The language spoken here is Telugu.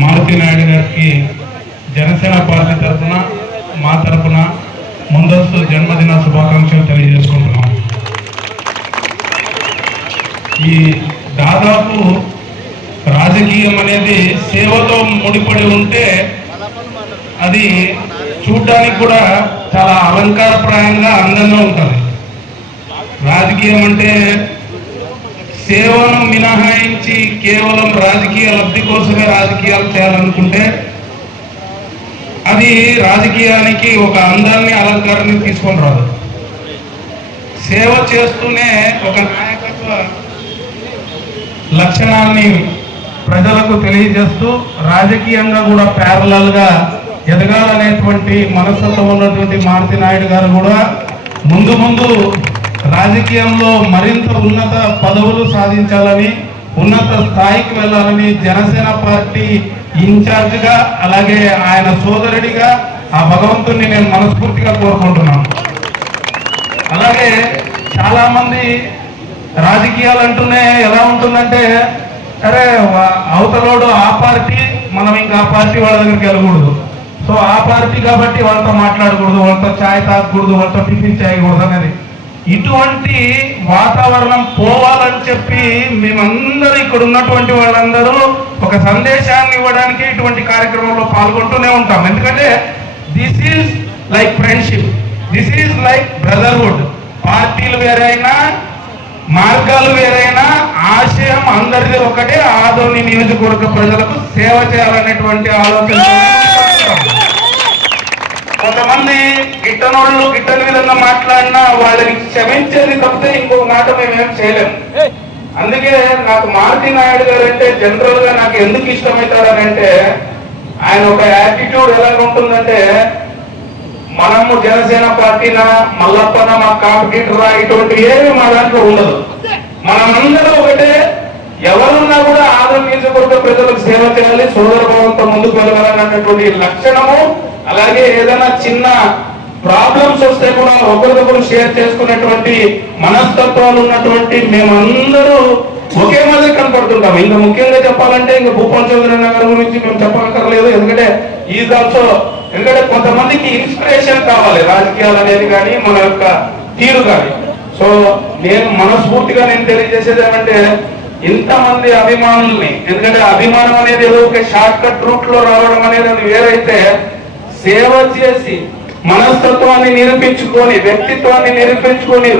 మారుతి నాయుడు గారికి జనసేన పార్టీ తరఫున మా తరఫున ముందస్తు జన్మదిన శుభాకాంక్షలు తెలియజేసుకుంటున్నాం. ఈ దాదాపు రాజకీయం అనేది సేవతో ముడిపడి ఉంటే అది చూడ్డానికి కూడా చాలా అలంకారప్రాయంగా అందంగా ఉంటుంది. రాజకీయం అంటే సేవను మినహాయించి కేవలం రాజకీయ లబ్ధి కోసమే రాజకీయాలు చేయాలనుకుంటే అది రాజకీయానికి ఒక అందాన్ని అలంకారాన్ని తీసుకొని రాదు. సేవ చేస్తూనే ఒక నాయకత్వ లక్షణాన్ని ప్రజలకు తెలియజేస్తూ రాజకీయంగా కూడా ప్యారలల్గా ఎదగాలనేటువంటి మనస్తత్వం ఉన్నటువంటి మారుతి నాయుడు గారు కూడా ముందు ముందు రాజకీయంలో మరింత ఉన్నత పదవులు సాధించాలని, ఉన్నత స్థాయికి వెళ్ళాలని జనసేన పార్టీ ఇన్ఛార్జిగా అలాగే ఆయన సోదరుడిగా ఆ భగవంతుని నేను మనస్ఫూర్తిగా కోరుకుంటున్నాను. అలాగే చాలా మంది రాజకీయాలు అంటూనే ఎలా ఉంటుందంటే, అరే అవతలోడు ఆ పార్టీ, మనం ఇంకా ఆ పార్టీ వాళ్ళ దగ్గరికి వెళ్ళకూడదు, సో ఆ పార్టీ కాబట్టి వాళ్ళతో మాట్లాడకూడదు, వాళ్ళతో ఛాయ్ తాగకూడదు, వాళ్ళతో టిఫిన్ చేయకూడదు అనేది ఇటువంటి వాతావరణం పోవాలని చెప్పి మేమందరూ ఇక్కడ ఉన్నటువంటి వాళ్ళందరూ ఒక సందేశాన్ని ఇవ్వడానికి ఇటువంటి కార్యక్రమంలో పాల్గొంటూనే ఉంటాం. ఎందుకంటే this is like friendship, this is like brotherhood. పార్టీలు వేరైనా, మార్గాలు వేరైనా, ఆశయం అందరిది ఒకటే, ఆదోని నియోజకవర్గ ప్రజలకు సేవ చేయాలనేటువంటి ఆలోచన. కొంతమంది గిట్టనోళ్ళు గిట్టని విధంగా మాట్లాడినా వాళ్ళని క్షమించేది తప్పితే ఇంకో మాట మేమేం చేయలేము. అందుకే నాకు మారుతి నాయుడు గారు అంటే జనరల్ గా నాకు ఎందుకు ఇష్టమవుతాడని అంటే, ఆయన ఒక యాటిట్యూడ్ ఎలా ఉంటుందంటే, మనము జనసేన పార్టీనా మల్లప్పన మా కాంపిటీటరా ఇటువంటి ఏమి మా దాంట్లో ఉండదు. మనమందరూ ఒకటే, ఎవరున్నా కూడా ఆదరణ నియోజకవర్గ ప్రజలకు సేవ చేయాలి, సోదర భావంతో ముందుకు వెళ్ళాలన్నటువంటి లక్షణము, అలాగే ఏదైనా చిన్న ప్రాబ్లమ్స్ వస్తే కూడా ఒకరికొకరు షేర్ చేసుకునేటువంటి మనస్తత్వాలు ఉన్నటువంటి మేమందరూ ఒకే మాదిరి కనపడుతుంటాం. ఇంకా ముఖ్యంగా చెప్పాలంటే ఇంకా భూపాల్ చౌదరి గారి గురించి మేము చెప్పక్కర్లేదు. ఎందుకంటే ఈజ్ ఆల్సో, ఎందుకంటే కొంతమందికి ఇన్స్పిరేషన్ కావాలి రాజకీయాలు అనేది కానీ మన యొక్క తీరు కానీ. సో నేను మనస్ఫూర్తిగా నేను తెలియజేసేది ఏమంటే, ఇంతమంది అభిమానుల్ని, ఎందుకంటే అభిమానం అనేది ఏదో ఒక షార్ట్ కట్ రూట్ లో రావడం అనేది అది వేరైతే, సేవ చేసి మనస్తత్వాన్ని నిరూపించుకొని, వ్యక్తిత్వాన్ని నిరూపించుకొని